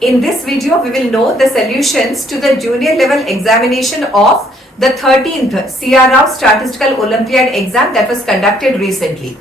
In this video, we will know the solutions to the junior level examination of the 13th CRR Statistical Olympiad exam that was conducted recently.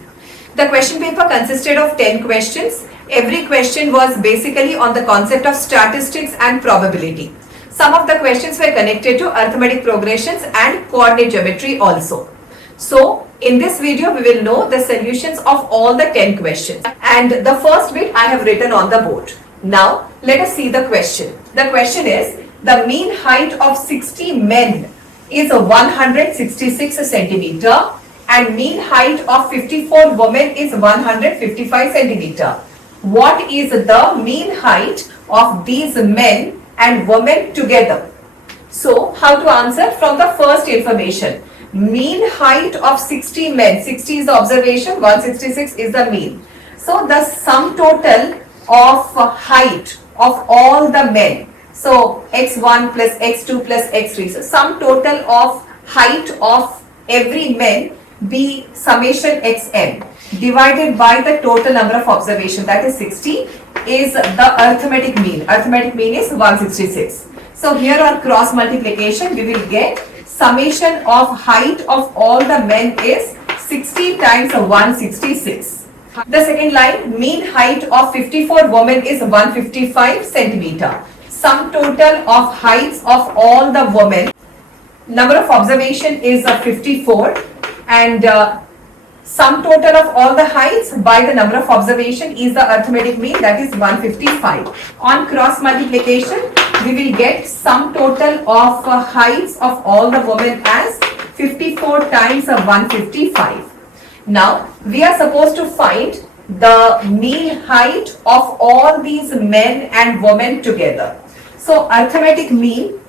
The question paper consisted of 10 questions. Every question was basically on the concept of statistics and probability. Some of the questions were connected to arithmetic progressions and coordinate geometry also. So, in this video, we will know the solutions of all the 10 questions. And the first bit I have written on the board. Now, let us see the question. The question is, the mean height of 60 men is 166 centimeter and mean height of 54 women is 155 centimeter. What is the mean height of these men and women together? So, how to answer from the first information? Mean height of 60 men, 60 is the observation, 166 is the mean. So, the sum total of height of all the men. So, x1 plus x2 plus x3. So, sum total of height of every man be summation xn divided by the total number of observation, that is 60, is the arithmetic mean. Arithmetic mean is 166. So, here on cross multiplication, we will get summation of height of all the men is 60 times 166. The second line, mean height of 54 women is 155 centimeter. Sum total of heights of all the women, number of observation is 54 and sum total of all the heights by the number of observation is the arithmetic mean, that is 155. On cross multiplication, we will get sum total of heights of all the women as 54 times 155. Now, we are supposed to find the mean height of all these men and women together. So, arithmetic mean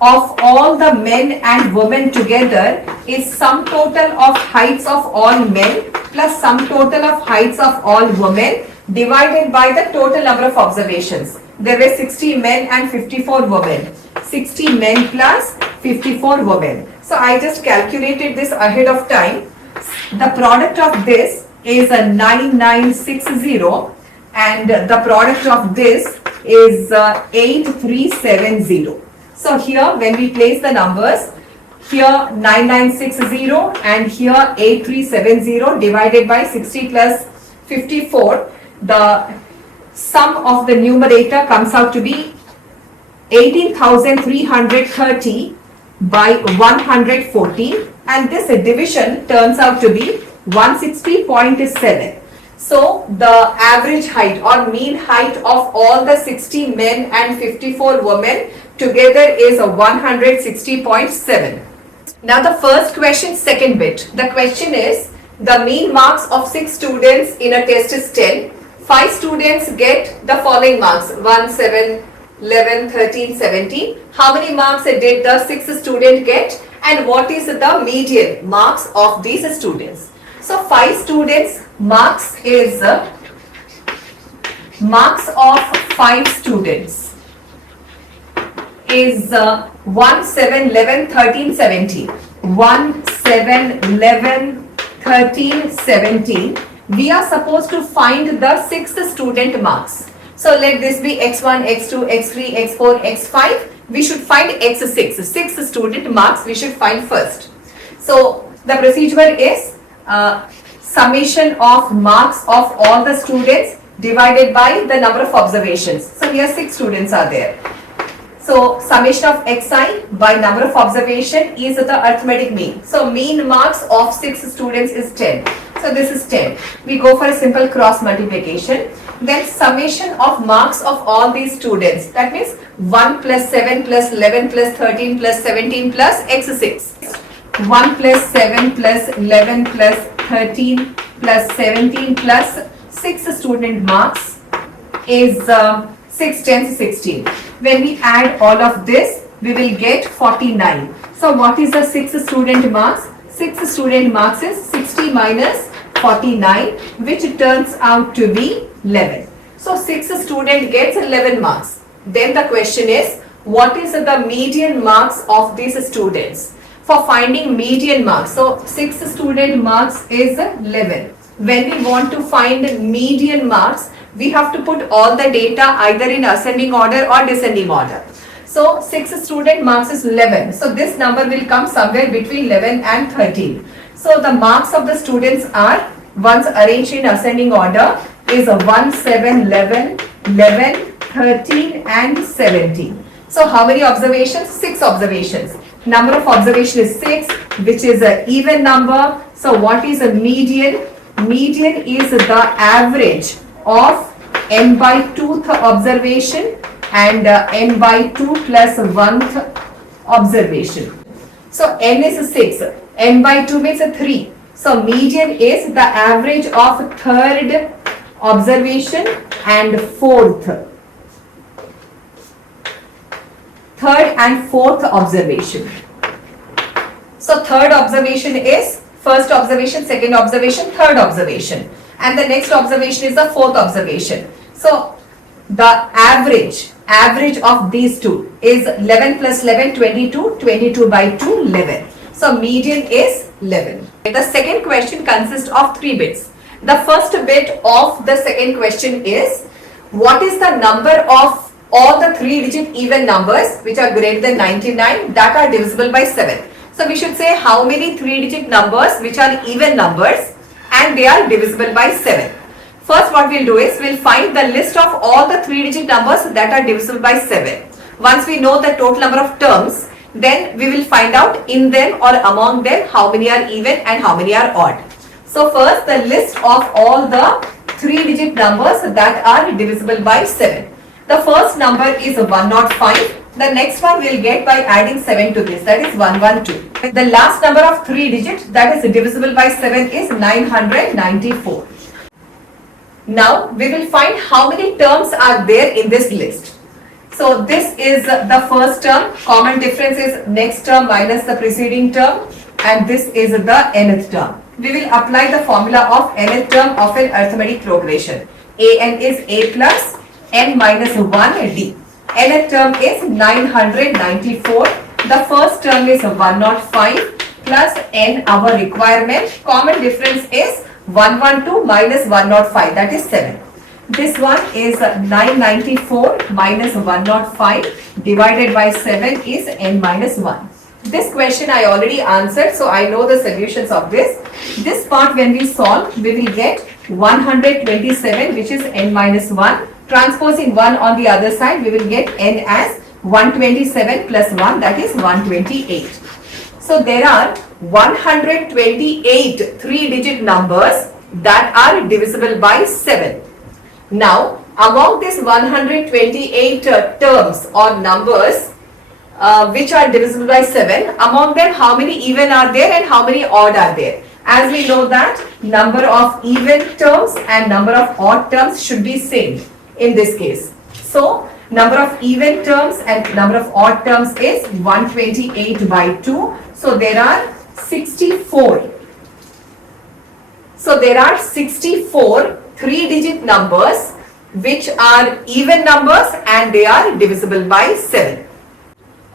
of all the men and women together is sum total of heights of all men plus sum total of heights of all women divided by the total number of observations. There were 60 men and 54 women. 60 men plus 54 women. So, I just calculated this ahead of time. The product of this is a 9960 and the product of this is 8370. So, here when we place the numbers, here 9960 and here 8370 divided by 60 plus 54, the sum of the numerator comes out to be 18,330 by 114 and this division turns out to be 160.7. So, the average height or mean height of all the 60 men and 54 women together is 160.7. Now, the first question, second bit. The question is, the mean marks of 6 students in a test is 10. 5 students get the following marks, 1, 7, 11, 13, 17. How many marks did the 6th student get? And what is the median marks of these students? So, 5 students marks is marks of 5 students is 1, 7, 11, 13, 17. 1, 7, 11, 13, 17. We are supposed to find the 6th student marks. So, let this be x1, x2, x3, x4, x5. We should find x6. 6th student marks we should find first. So, the procedure is summation of marks of all the students divided by the number of observations. So, here 6 students are there. So, summation of xi by number of observation is the arithmetic mean. So, mean marks of 6 students is 10. So, this is 10. We go for a simple cross multiplication. Then summation of marks of all these students. That means 1 plus 7 plus 11 plus 13 plus 17 plus x6. 1 plus 7 plus 11 plus 13 plus 17 plus 6 student marks is 6 10 16. When we add all of this, we will get 49. So, what is the 6th student marks? 6th student marks is 60 minus 49, which turns out to be 11. So, 6th student gets 11 marks. Then the question is, what is the median marks of these students? For finding median marks, so 6th student marks is 11. When we want to find median marks, we have to put all the data either in ascending order or descending order. So 6 student marks is 11. So this number will come somewhere between 11 and 13. So the marks of the students are, once arranged in ascending order, is 1, 7, 11, 11, 13 and 17. So how many observations? 6 observations. Number of observation is 6, which is an even number. So what is a median? Median is the average of n by 2th observation and n by 2 plus 1th observation. So n is 6, n by 2 means 3. So median is the average of 3rd observation and 4th. 3rd and 4th observation. So 3rd observation is 1st observation, 2nd observation, 3rd observation, and the next observation is the 4th observation. So the average of these two is 11 plus 11, 22, 22 by 2, 11. So median is 11. The second question consists of 3 bits. The first bit of the second question is, what is the number of all the 3-digit even numbers which are greater than 99 that are divisible by 7? So we should say how many 3-digit numbers which are even numbers and they are divisible by 7. First what we'll do is, we'll find the list of all the 3-digit numbers that are divisible by 7. Once we know the total number of terms, then we will find out in them or among them how many are even and how many are odd. So first, the list of all the 3-digit numbers that are divisible by 7. The first number is 105. The next one we'll get by adding 7 to this, that is 112. The last number of 3 digits that is divisible by 7 is 994. Now we will find how many terms are there in this list. So this is the first term, common difference is next term minus the preceding term, and this is the nth term. We will apply the formula of nth term of an arithmetic progression. An is a plus n minus 1 d. Nth term is 994. The first term is 105 plus n, our requirement. Common difference is 112 minus 105, that is 7. This one is 994 minus 105 divided by 7 is n minus 1. This question I already answered, so I know the solutions of this. This part when we solve, we will get 127, which is n minus 1. Transposing 1 on the other side, we will get n as 127 plus 1, that is 128. So there are 128 3-digit numbers that are divisible by 7. Now, among these 128 terms or numbers which are divisible by 7, among them how many even are there and how many odd are there? As we know that number of even terms and number of odd terms should be same in this case. So, number of even terms and number of odd terms is 128 by 2. So, there are 64. So, there are 64 3-digit numbers which are even numbers and they are divisible by 7.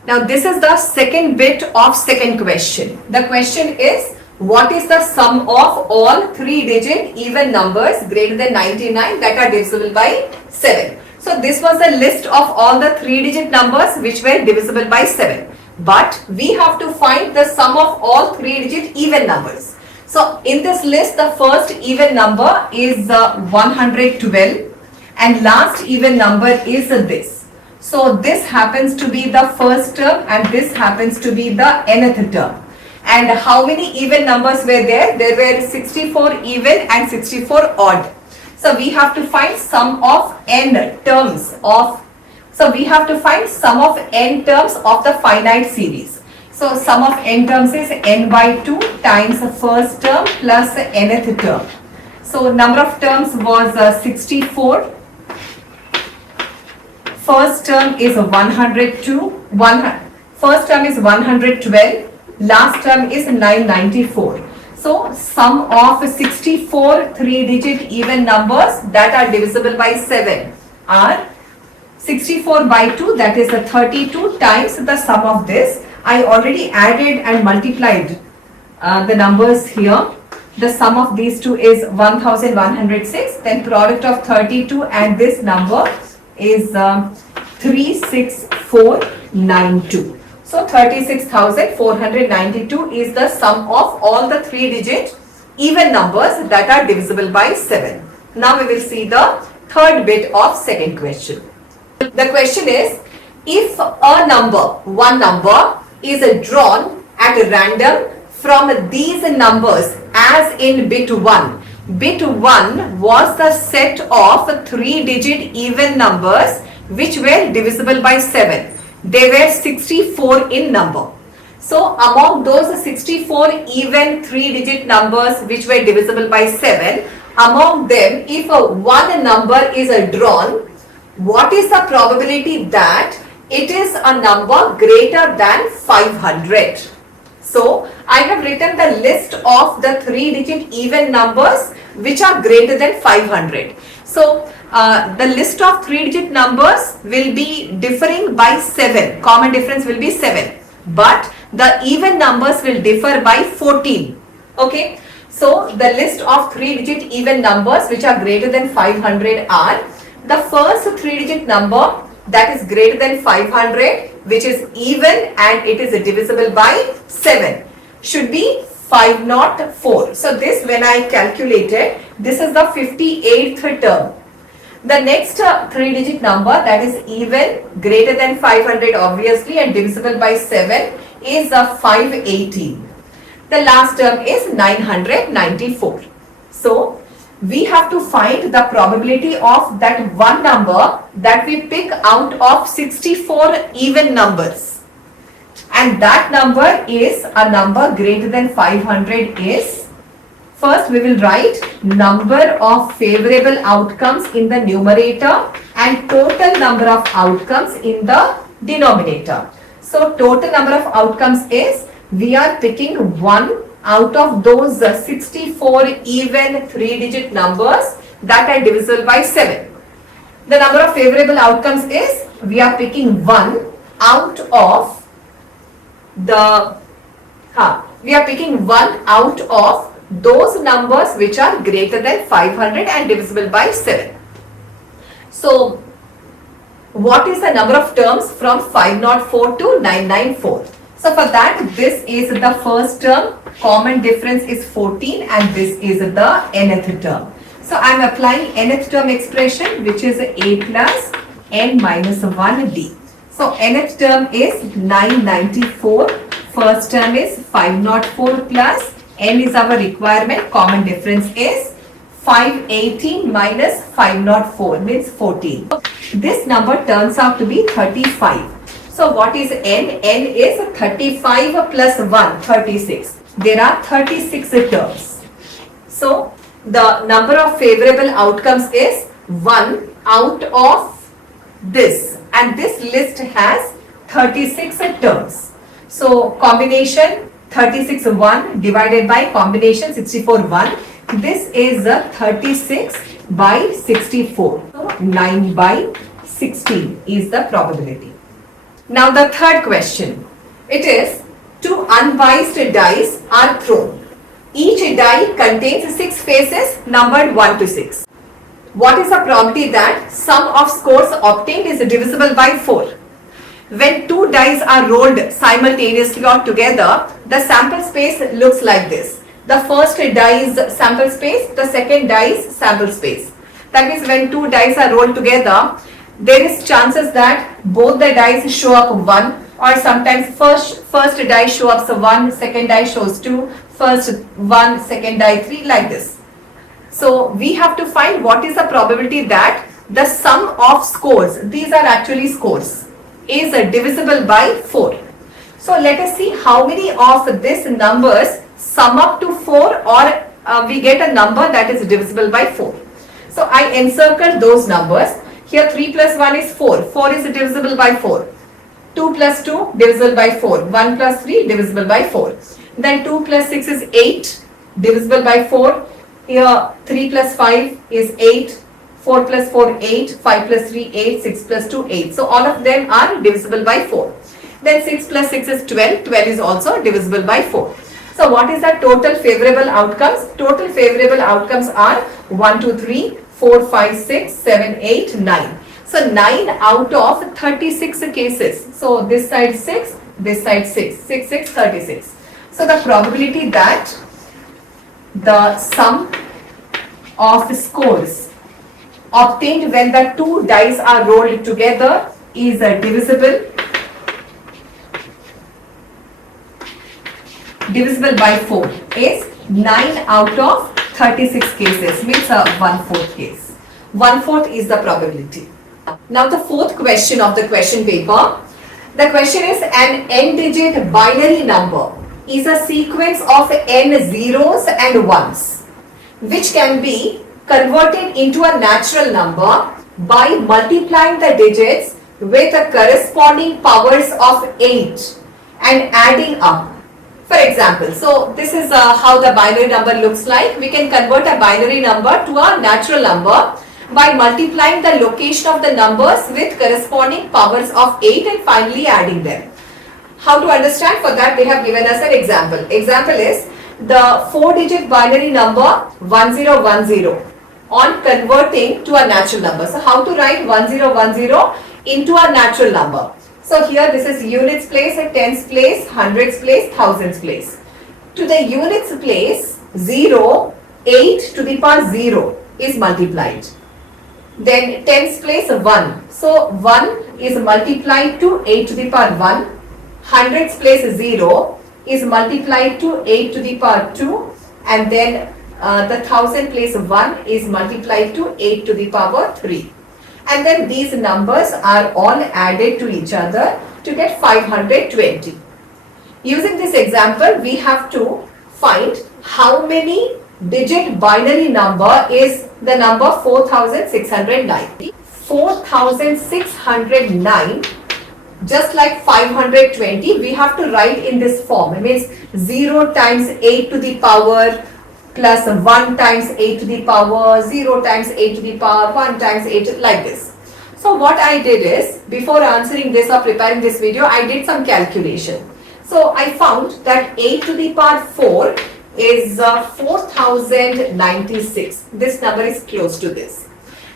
Now, this is the second bit of second question. The question is, what is the sum of all 3-digit even numbers greater than 99 that are divisible by 7? So, this was the list of all the 3-digit numbers which were divisible by 7. But we have to find the sum of all 3-digit even numbers. So, in this list, the first even number is 112 and last even number is this. So, this happens to be the first term and this happens to be the nth term. And how many even numbers were there? There were 64 even and 64 odd. So, we have to find sum of n terms of, so we have to find sum of n terms of the finite series. So, sum of n terms is n by 2 times the first term plus the nth term. So, number of terms was 64. First term is 102. First term is 112. Last term is 994. So, sum of 64 3-digit even numbers that are divisible by 7 are 64 by 2, that is 32 times the sum of this. I already added and multiplied the numbers here. The sum of these two is 1106. Then product of 32 and this number is 36492. So 36,492 is the sum of all the 3-digit even numbers that are divisible by 7. Now we will see the third bit of second question. The question is, if a number, one number, is drawn at random from these numbers as in bit 1. Bit 1 was the set of 3-digit even numbers which were divisible by 7. They were 64 in number. So among those 64 even 3-digit numbers which were divisible by 7, among them if one number is drawn, what is the probability that it is a number greater than 500? So I have written the list of the 3-digit even numbers which are greater than 500. So the list of 3-digit numbers will be differing by 7. Common difference will be 7. But the even numbers will differ by 14. Okay. So the list of 3-digit even numbers which are greater than 500 are the first 3-digit number that is greater than 500, which is even and it is divisible by 7, should be 504. So this, when I calculated, this is the 58th term. The next 3-digit number that is even, greater than 500 obviously, and divisible by 7 is 518. The last term is 994. So we have to find the probability of that one number that we pick out of 64 even numbers. And that number is a number greater than 500 is, first we will write number of favorable outcomes in the numerator and total number of outcomes in the denominator. So total number of outcomes is, we are picking one out of those 64 even 3-digit numbers that are divisible by 7. The number of favorable outcomes is, we are picking one out of those numbers which are greater than 500 and divisible by 7. So what is the number of terms from 504 to 994? So for that, this is the first term, common difference is 14, and this is the nth term. So I am applying nth term expression, which is a plus n minus 1d. So nth term is 994, first term is 504 plus n is our requirement, common difference is 518 minus 504 means 14. This number turns out to be 35. So what is n? N is 35 plus 1, 36. There are 36 terms. So the number of favorable outcomes is 1 out of this, and this list has 36 terms. So combination 36 1 divided by combination 64 1. This is 36 by 64. So 9 by 16 is the probability. Now the third question. It is, two unbiased dice are thrown. Each die contains 6 faces numbered 1 to 6. What is the probability that sum of scores obtained is divisible by 4? When two dice are rolled simultaneously or together, the sample space looks like this. The first dice sample space, the second dice sample space. That means when two dice are rolled together, there is chances that both the dice show up 1, or sometimes first die show up 1, second die shows 2, first 1, second die 3, like this. So we have to find what is the probability that the sum of scores, these are actually scores, is divisible by 4. So let us see how many of these numbers sum up to 4, or we get a number that is divisible by 4. So I encircle those numbers. Here 3 plus 1 is 4. 4 is divisible by 4. 2 plus 2 divisible by 4. 1 plus 3 divisible by 4. Then 2 plus 6 is 8 divisible by 4. Here 3 plus 5 is 8. 4 plus 4 8. 5 plus 3 8. 6 plus 2 8. So all of them are divisible by 4. Then 6 plus 6 is 12. 12 is also divisible by 4. So what is the total favorable outcomes? Total favorable outcomes are 1, 2, 3, 4, 5, 6, 7, 8, 9. So 9 out of 36 cases. So this side 6, this side 6, 6, 6, 36. So the probability that the sum of scores obtained when the two dice are rolled together is divisible by 4 is 9 out of 36 cases, means a 1/4 case. 1/4 is the probability. Now the fourth question of the question paper. The question is, an n-digit binary number is a sequence of n zeros and ones which can be converted into a natural number by multiplying the digits with the corresponding powers of 8 and adding up. For example, so this is how the binary number looks like. We can convert a binary number to a natural number by multiplying the location of the numbers with corresponding powers of 8 and finally adding them. How to understand? For that they have given us an example. Example is the 4-digit binary number 1010 on converting to a natural number. So how to write 1010 into a natural number? So here this is units place, tens place, hundreds place, thousands place. To the units place 0, 8 to the power 0 is multiplied. Then tens place 1. So 1 is multiplied to 8 to the power 1. Hundreds place 0 is multiplied to 8 to the power 2. And then the thousand place 1 is multiplied to 8 to the power 3. And then these numbers are all added to each other to get 520. Using this example, we have to find how many digit binary number is the number 4609. 4609, just like 520, we have to write in this form. It means 0 times 8 to the power plus 1 times 8 to the power, 0 times 8 to the power, 1 times 8, like this. So what I did is, before answering this or preparing this video, I did some calculation. So I found that 8 to the power 4 is 4096. This number is close to this.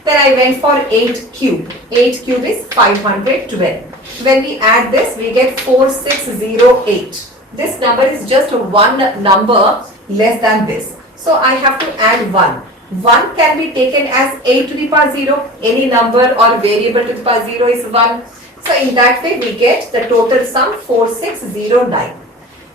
Then I went for 8 cube. 8 cube is 512. When we add this, we get 4608. This number is just one number less than this. So I have to add 1. 1 can be taken as 8 to the power 0. Any number or variable to the power 0 is 1. So in that way we get the total sum 4609.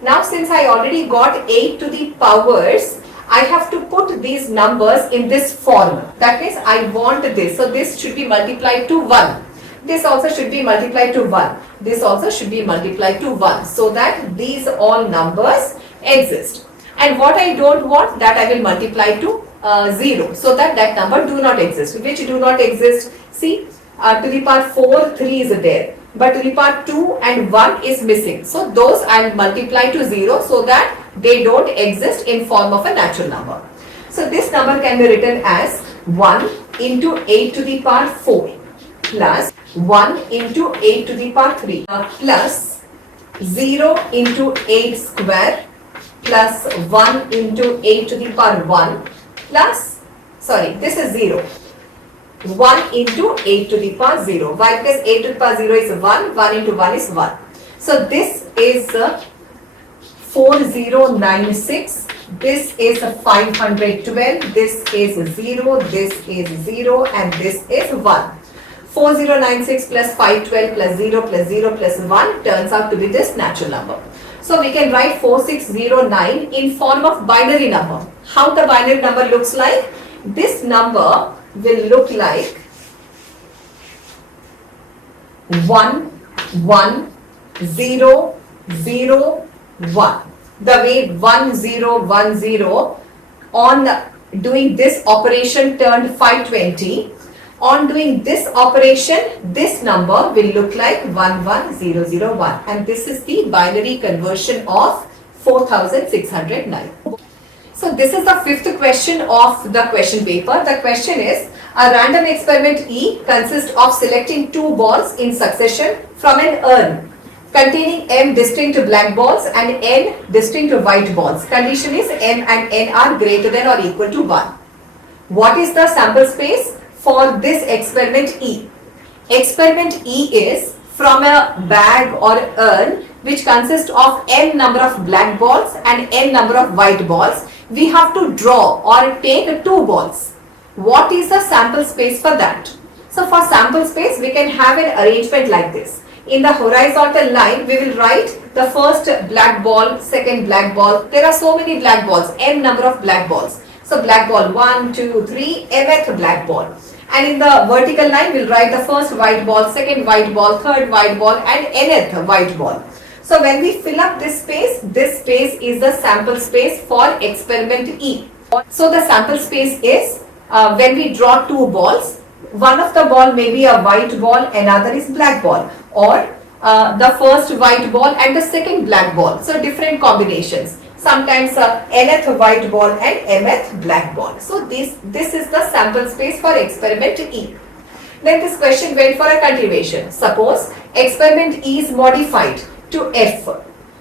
Now since I already got 8 to the powers, I have to put these numbers in this form. That means I want this. So this should be multiplied to 1. This also should be multiplied to 1. This also should be multiplied to 1. So that these all numbers exist. And what I don't want, that I will multiply to 0. So that that number do not exist. Which do not exist? See, to the power 4, 3 is there. But to the power 2 and 1 is missing. So those I will multiply to 0 so that they don't exist in form of a natural number. So this number can be written as 1 into 8 to the power 4 plus 1 into 8 to the power 3 plus 0 into 8 square plus 1 into 8 to the power 1 plus, sorry, this is 0. 1 into 8 to the power 0. Why? Because 8 to the power 0 is 1, 1 into 1 is 1. So this is 4096, this is 512, this is 0, this is 0 and this is 1. 4096 plus 512 plus 0 plus 0 plus 1 turns out to be this natural number. So we can write 4609 in form of binary number. How the binary number looks like? This number will look like 1, 1, 0, 0, 1. The way 1, 0, 1, 0 on doing this operation turned 520. On doing this operation, this number will look like 11001, and this is the binary conversion of 4609. So this is the fifth question of the question paper. The question is, a random experiment E consists of selecting two balls in succession from an urn containing M distinct black balls and N distinct white balls. Condition is M and N are greater than or equal to 1. What is the sample space for this experiment E? Experiment E is from a bag or urn which consists of N number of black balls and N number of white balls. We have to draw or take 2 balls. What is the sample space for that? So for sample space, we can have an arrangement like this. In the horizontal line, we will write the first black ball, second black ball. There are so many black balls, N number of black balls. So black ball 1, 2, 3, mth black ball. And in the vertical line, we'll write the first white ball, second white ball, third white ball and nth white ball. So when we fill up this space is the sample space for experiment E. So the sample space is when we draw 2 balls, one of the ball may be a white ball, another is black ball, or the first white ball and the second black ball. So different combinations. Sometimes nth white ball and mth black ball. So this is the sample space for experiment E. Then this question went for a continuation. Suppose experiment E is modified to F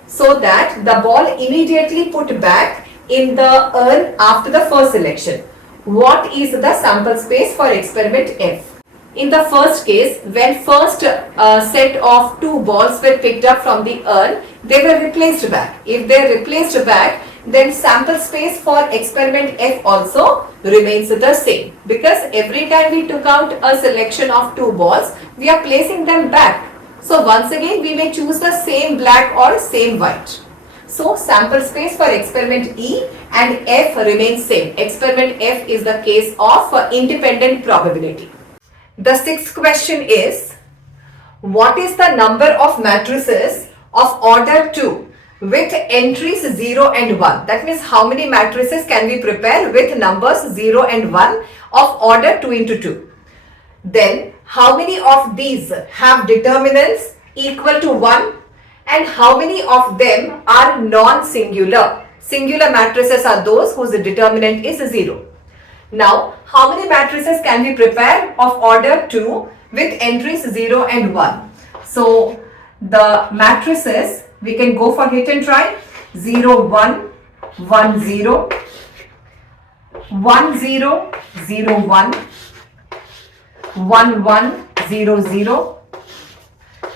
so that the ball immediately put back in the urn after the first selection. What is the sample space for experiment F? In the first case, when first set of 2 balls were picked up from the urn, they were replaced back. If they are replaced back, then sample space for experiment F also remains the same, because every time we took out a selection of 2 balls, we are placing them back. So once again, we may choose the same black or same white. So sample space for experiment E and F remains same. Experiment F is the case of independent probability. The 6th question is, what is the number of matrices of order 2 with entries 0 and 1? That means how many matrices can we prepare with numbers 0 and 1 of order 2 into 2? Then how many of these have determinants equal to 1? And how many of them are non-singular? Singular matrices are those whose determinant is 0. Now, how many matrices can we prepare of order 2 with entries 0 and 1? So, the matrices, we can go for hit and try. 0, 1, 1, 0, 1, 0, 0, 1, 1, 1, 0, 0,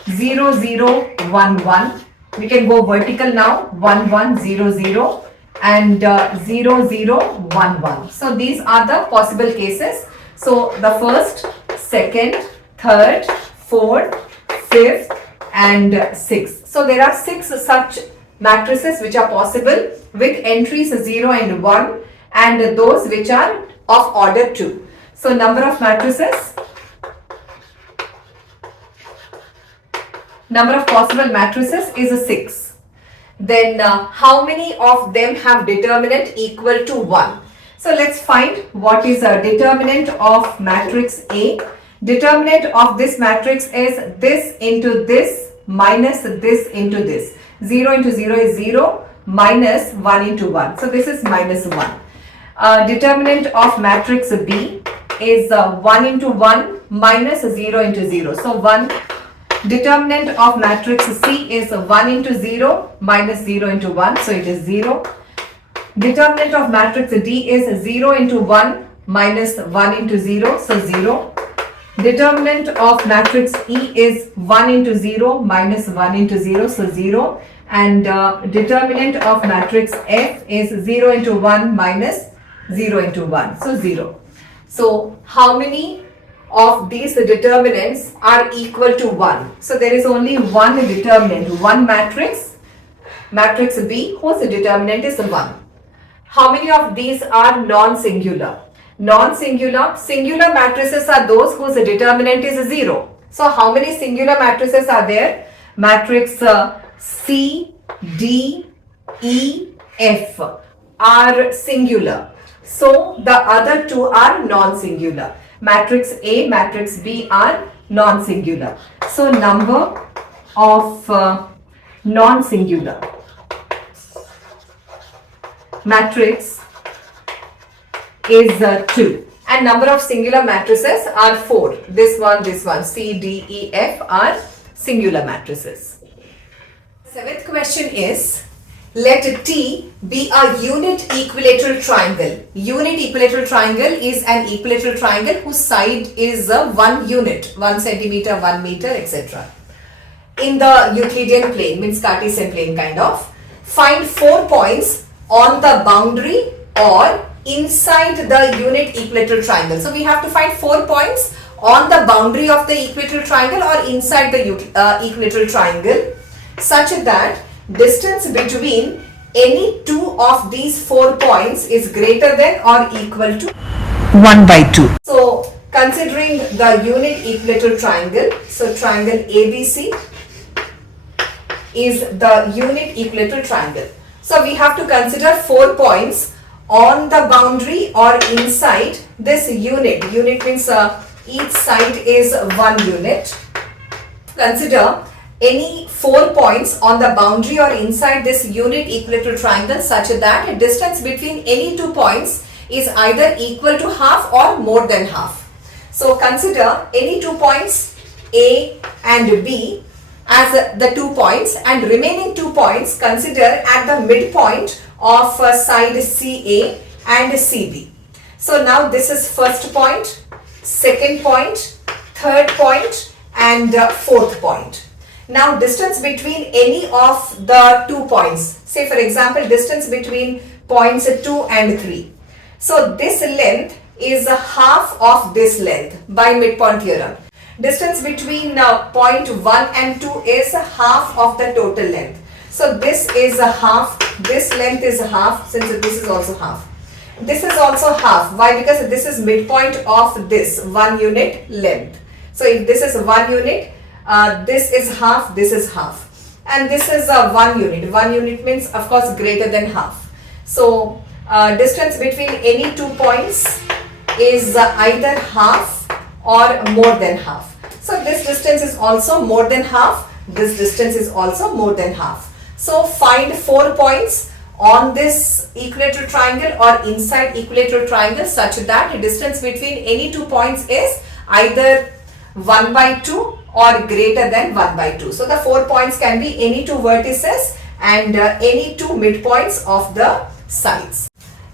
0, 0, 1, 1. We can go vertical now. 1, 1, 0, 0 and 0, 0, 1, 1. So these are the possible cases. So the first, second, third, fourth, fifth and sixth. So there are 6 such matrices which are possible with entries 0 and 1 and those which are of order 2. So number of matrices, number of possible matrices is 6. Then how many of them have determinant equal to 1? So let's find what is a determinant of matrix A. Determinant of this matrix is this into this minus this into this. 0 into 0 is 0 minus 1 into 1. So this is minus 1. Determinant of matrix B is 1 into 1 minus 0 into 0. So 1. Determinant of matrix C is 1 into 0 minus 0 into 1. So it is 0. Determinant of matrix D is 0 into 1 minus 1 into 0. So 0. Determinant of matrix E is 1 into 0 minus 1 into 0. So 0. And determinant of matrix F is 0 into 1 minus 0 into 1. So 0. So how many of these determinants are equal to 1? So there is only one determinant, one matrix B, whose determinant is 1. How many of these are non-singular? Non-singular, singular matrices are those whose determinant is 0. So how many singular matrices are there? Matrix C, D, E, F are singular. So the other 2 are non-singular. Matrix A, matrix B are non-singular. So number of non-singular matrix is 2 and number of singular matrices are 4. This one, C, D, E, F are singular matrices. Seventh question is, let T be a unit equilateral triangle. Unit equilateral triangle is an equilateral triangle whose side is 1 unit, 1 centimeter, 1 meter, etc. In the Euclidean plane, means Cartesian plane kind of. Find 4 points on the boundary or inside the unit equilateral triangle. So we have to find 4 points on the boundary of the equilateral triangle or inside the equilateral triangle, such that distance between any two of these 4 points is greater than or equal to 1/2. So considering the unit equilateral triangle, so triangle ABC is the unit equilateral triangle. So we have to consider 4 points on the boundary or inside this unit. Unit means each side is 1 unit. Consider any 4 points on the boundary or inside this unit equilateral triangle such that a distance between any 2 points is either equal to half or more than half. So consider any 2 points A and B as the 2 points, and remaining 2 points consider at the midpoint of side CA and CB. So now this is first point, second point, third point and fourth point. Now distance between any of the 2 points, say for example distance between points 2 and 3. So this length is half of this length by midpoint theorem. Distance between point 1 and 2 is half of the total length. So this is a half, this length is half, since this is also half. This is also half. Why? Because this is midpoint of this 1 unit length. So if this is 1 unit, this is half, this is half. And this is 1 unit. 1 unit means of course greater than half. So distance between any 2 points is either half or more than half. So this distance is also more than half. This distance is also more than half. So find 4 points on this equilateral triangle or inside equilateral triangle such that the distance between any 2 points is either 1/2 or greater than 1/2. So the 4 points can be any 2 vertices and any 2 midpoints of the sides.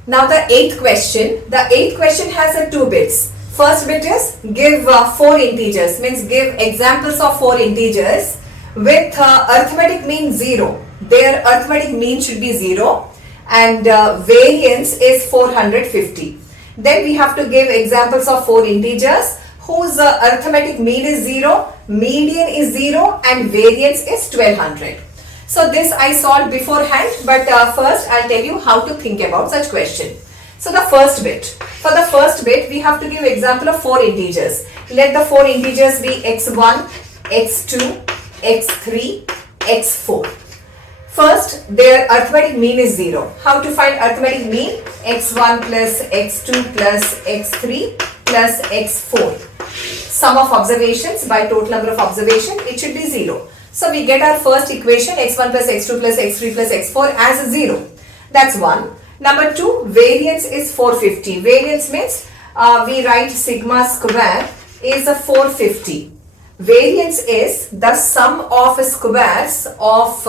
Now the eighth question. The eighth question has 2 bits. First bit is give 4 integers, means give examples of 4 integers with arithmetic mean 0. Their arithmetic mean should be 0 and variance is 450. Then we have to give examples of 4 integers whose arithmetic mean is 0, median is 0 and variance is 1200. So this I solved beforehand, but first I'll tell you how to think about such question. So the first bit. For the first bit, we have to give example of 4 integers. Let the 4 integers be x1, x2, x3, x4. First, their arithmetic mean is 0. How to find arithmetic mean? x1 plus x2 plus x3 plus x4. Sum of observations by total number of observation, it should be 0. So we get our first equation x1 plus x2 plus x3 plus x4 as 0. That's 1. Number 2, variance is 450. Variance means we write sigma square is 450. Variance is the sum of squares of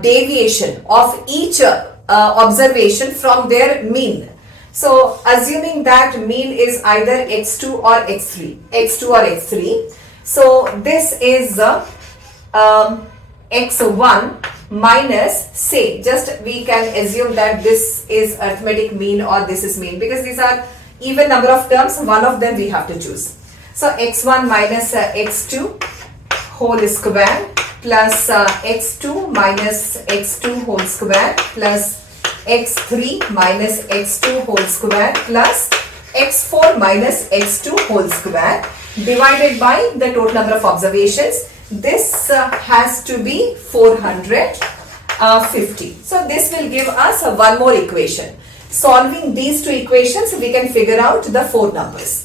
deviation of each observation from their mean. So assuming that mean is either x2 or x3, so this is x1 minus, say, just we can assume that this is arithmetic mean or this is mean, because these are even number of terms, one of them we have to choose. So x1 minus x2 whole square plus x2 minus x2 whole square plus x3 minus x2 whole square plus x4 minus x2 whole square divided by the total number of observations. This has to be 450. So this will give us one more equation. Solving these 2 equations, we can figure out the 4 numbers.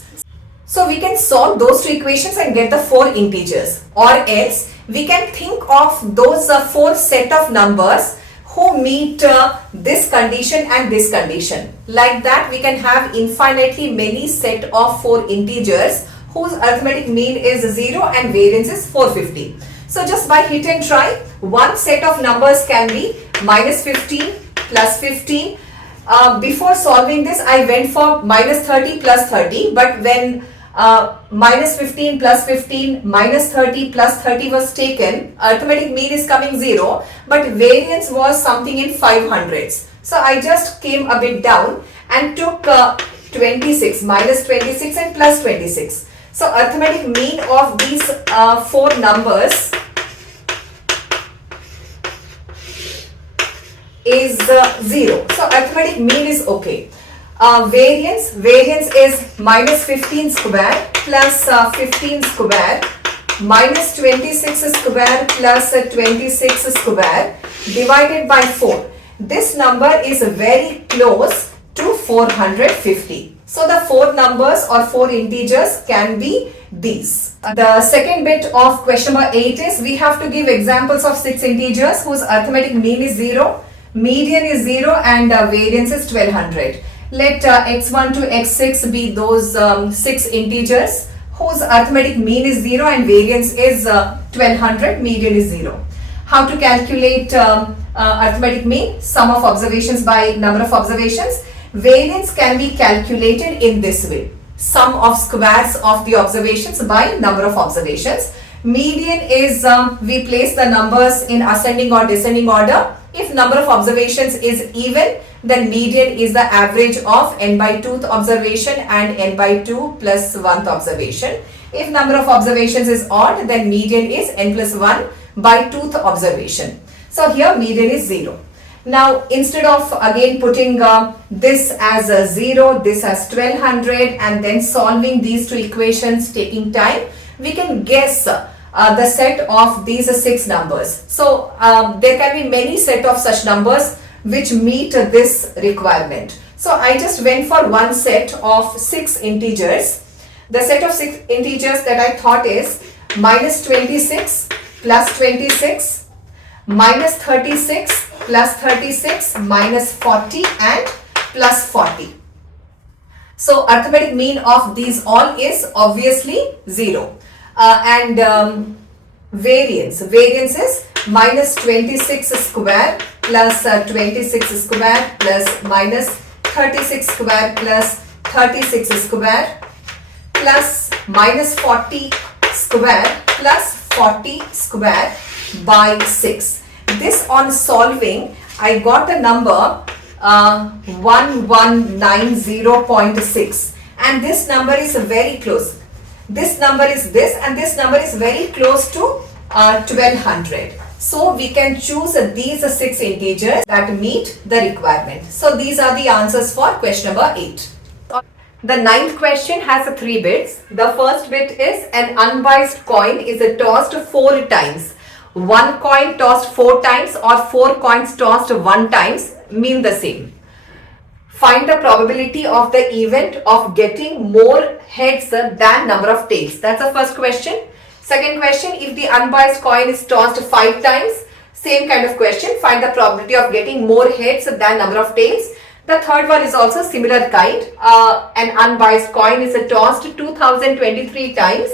So we can solve those 2 equations and get the 4 integers, or else we can think of those 4 set of numbers who meet this condition and this condition. Like that, we can have infinitely many set of 4 integers whose arithmetic mean is 0 and variance is 450. So just by hit and try, one set of numbers can be minus 15 plus 15. Before solving this, I went for minus 30 plus 30, but when minus 15 plus 15 minus 30 plus 30 was taken, arithmetic mean is coming 0, but variance was something in 500s. So I just came a bit down and took 26, minus 26 and plus 26. So arithmetic mean of these four numbers is 0. So arithmetic mean is okay. Variance is minus 15 square plus 15 square minus 26 square plus 26 square divided by 4. This number is very close to 450. So the four numbers or four integers can be these. The second bit of question number 8 is we have to give examples of 6 integers whose arithmetic mean is 0, median is 0 and variance is 1200. Let x1 to x6 be those 6 integers whose arithmetic mean is 0 and variance is 1200, median is 0. How to calculate arithmetic mean? Sum of observations by number of observations. Variance can be calculated in this way. Sum of squares of the observations by number of observations. Median is we place the numbers in ascending or descending order. If number of observations is even, then median is the average of n by 2th observation and n by 2 plus 1th observation. If number of observations is odd, then median is n plus 1 by 2th observation. So here median is 0. Now instead of again putting this as 0, this as 1200 and then solving these two equations taking time, we can guess the set of these 6 numbers. So there can be many set of such numbers which meet this requirement. So I just went for one set of 6 integers. The set of 6 integers that I thought is minus 26 plus 26, minus 36 plus 36, minus 40 and plus 40. So arithmetic mean of these all is obviously 0. Variance is minus 26 square plus 26 square plus minus 36 square plus 36 square plus minus 40 square plus 40 square by 6. This on solving, I got the number 1190.6 and this number is very close. This number is this and this number is very close to 1200. So we can choose these 6 integers that meet the requirement. So these are the answers for question number 8. The 9th question has 3 bits. The first bit is an unbiased coin is tossed 4 times. 1 coin tossed 4 times or 4 coins tossed 1 times mean the same. Find the probability of the event of getting more heads than number of tails. That's the first question. Second question, if the unbiased coin is tossed 5 times, same kind of question. Find the probability of getting more heads than number of tails. The third one is also similar kind. An unbiased coin is tossed 2023 times.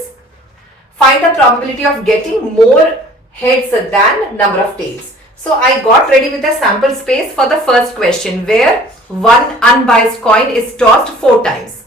Find the probability of getting more heads than number of tails. So I got ready with the sample space for the first question where one unbiased coin is tossed 4 times.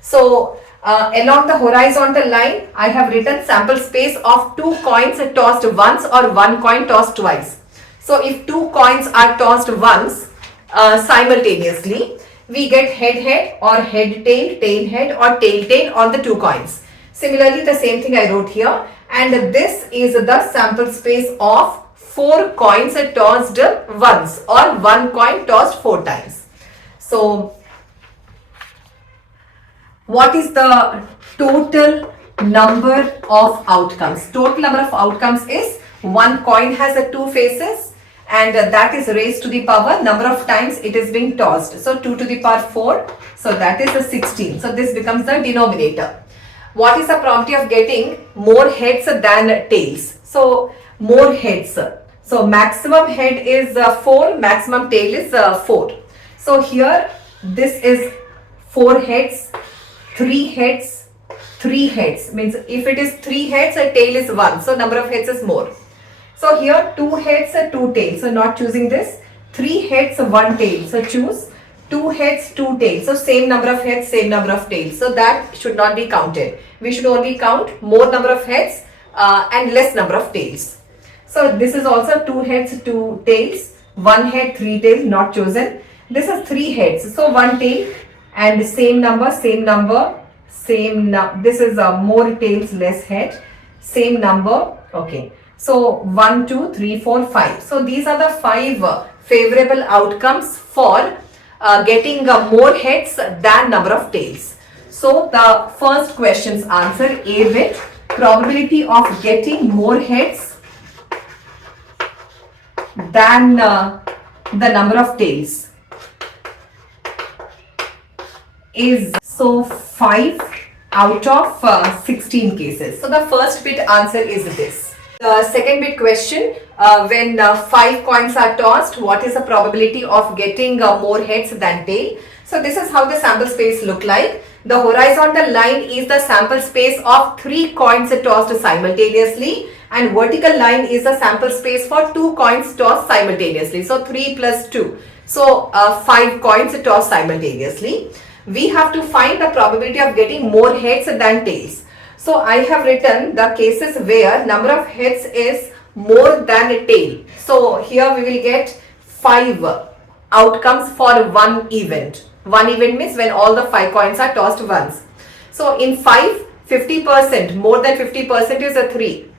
So along the horizontal line, I have written sample space of 2 coins tossed once or 1 coin tossed twice. So if 2 coins are tossed once simultaneously, we get head or head tail, tail head or tail tail on the 2 coins. Similarly, the same thing I wrote here, and this is the sample space of 4 coins tossed once or 1 coin tossed 4 times. So what is the total number of outcomes? Total number of outcomes is 1 coin has 2 faces and that is raised to the power number of times it is being tossed. So 2 to the power 4. So that is 16. So this becomes the denominator. What is the probability of getting more heads than tails? So more heads. So maximum head is 4, maximum tail is 4. So here this is 4 heads, 3 heads, 3 heads. Means if it is 3 heads, a tail is 1. So number of heads is more. So here 2 heads, 2 tails. So not choosing this. 3 heads, 1 tail. So choose 2 heads, 2 tails. So same number of heads, same number of tails. So that should not be counted. We should only count more number of heads and less number of tails. So this is also 2 heads, 2 tails. 1 head, 3 tails, not chosen. This is 3 heads. So 1 tail and same number, same number, this is more tails, less head, same number. Okay. So 1, 2, 3, 4, 5. So these are the 5 favorable outcomes for getting more heads than number of tails. So the first question's answer, A bit, probability of getting more heads than the number of tails is so 5 out of 16 cases. So the first bit answer is this. The second bit question, when 5 coins are tossed, what is the probability of getting more heads than tail? So this is how the sample space look like. The horizontal line is the sample space of 3 coins tossed simultaneously, and vertical line is the sample space for 2 coins tossed simultaneously. So 3 plus 2. So 5 coins tossed simultaneously. We have to find the probability of getting more heads than tails. So I have written the cases where number of heads is more than a tail. So here we will get 5 outcomes for one event. One event means when all the 5 coins are tossed once. So in 5, 50%, more than 50% is a 3.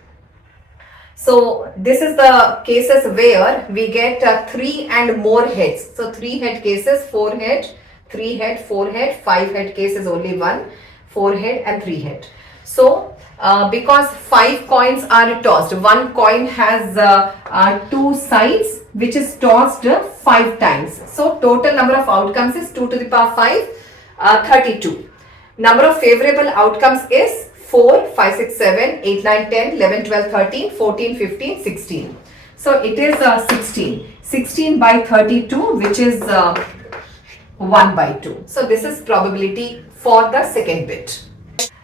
So this is the cases where we get 3 and more heads. So 3 head cases, 4 head, 3 head, 4 head, 5 head cases only 1, 4 head and 3 head. So because 5 coins are tossed, one coin has 2 sides which is tossed 5 times. So total number of outcomes is 2 to the power 5, 32. Number of favorable outcomes is 4, 5, 6, 7, 8, 9, 10, 11, 12, 13, 14, 15, 16. So it is 16. 16 by 32, which is 1 by 2. So this is probability for the second bit.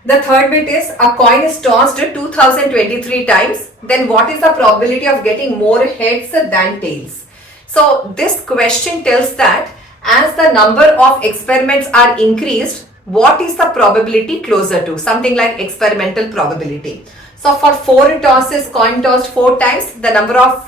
The third bit is a coin is tossed 2023 times. Then what is the probability of getting more heads than tails? So this question tells that as the number of experiments are increased, what is the probability closer to? Something like experimental probability. So for 4 tosses, coin tossed 4 times, the number of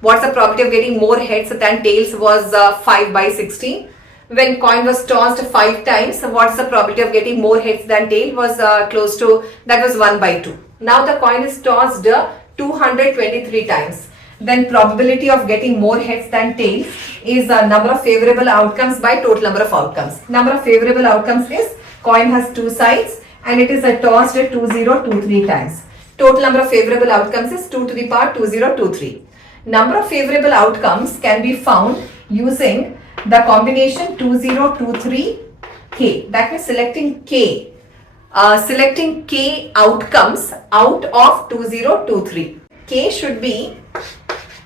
what's the probability of getting more heads than tails was 5 by 16. When coin was tossed 5 times, what's the probability of getting more heads than tail was close to, that was 1 by 2. Now the coin is tossed 223 times. Then probability of getting more heads than tails is number of favorable outcomes by total number of outcomes. Number of favorable outcomes is coin has 2 sides and it is tossed 2023 times. Total number of favorable outcomes is 2 to the power 2023. Number of favorable outcomes can be found using the combination 2023k. That means selecting k. Selecting k outcomes out of 2023. K should be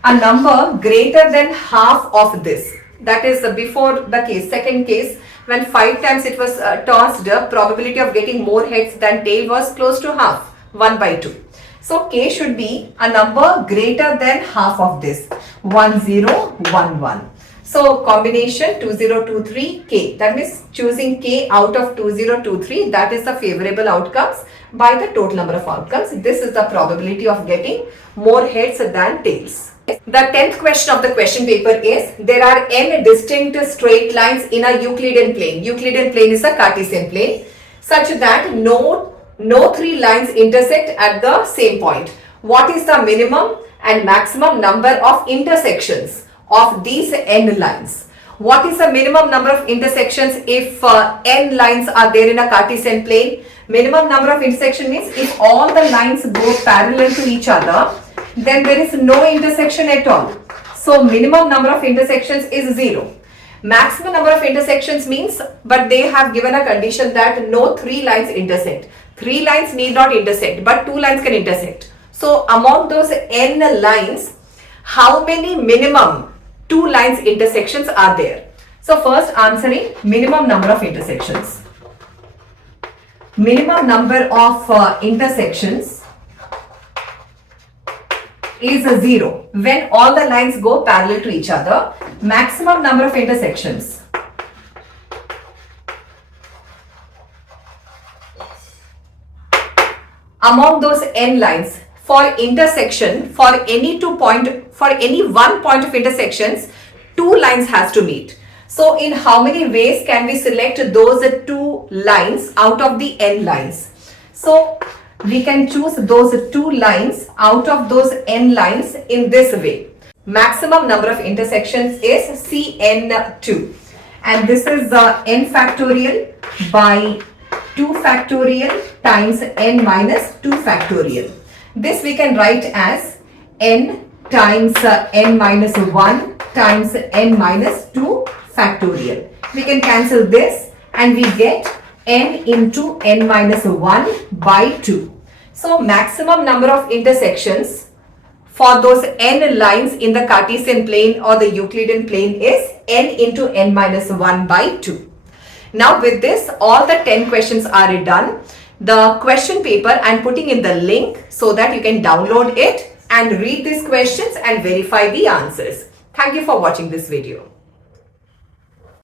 a number greater than half of this. That is before the case. Second case, when 5 times it was tossed, probability of getting more heads than tail was close to half, 1 by 2. So k should be a number greater than half of this, 1011. So combination 2023k, that means choosing k out of 2023, that is the favorable outcomes by the total number of outcomes. This is the probability of getting more heads than tails. The 10th question of the question paper is, there are n distinct straight lines in a Euclidean plane. Euclidean plane is a Cartesian plane such that no 3 lines intersect at the same point. What is the minimum and maximum number of intersections of these n lines? What is the minimum number of intersections if n lines are there in a Cartesian plane? Minimum number of intersection means if all the lines go parallel to each other, then there is no intersection at all. So minimum number of intersections is 0. Maximum number of intersections means, but they have given a condition that no 3 lines intersect. 3 lines need not intersect, but 2 lines can intersect. So among those n lines, how many minimum 2 lines intersections are there? So first answering minimum number of intersections. Minimum number of intersections is 0 when all the lines go parallel to each other. Maximum number of intersections among those n lines for intersection for any one point of intersections, two lines has to meet. So in how many ways can we select those two lines out of the n lines? So we can choose those two lines out of those n lines in this way. Maximum number of intersections is Cn2, and this is n factorial by 2 factorial times n minus 2 factorial. This we can write as n times n minus 1 times n minus 2 factorial. We can cancel this and we get n into n minus 1 by 2. So maximum number of intersections for those n lines in the Cartesian plane or the Euclidean plane is n into n minus 1 by 2. Now with this, all the 10 questions are done. The question paper I am putting in the link so that you can download it and read these questions and verify the answers. Thank you for watching this video.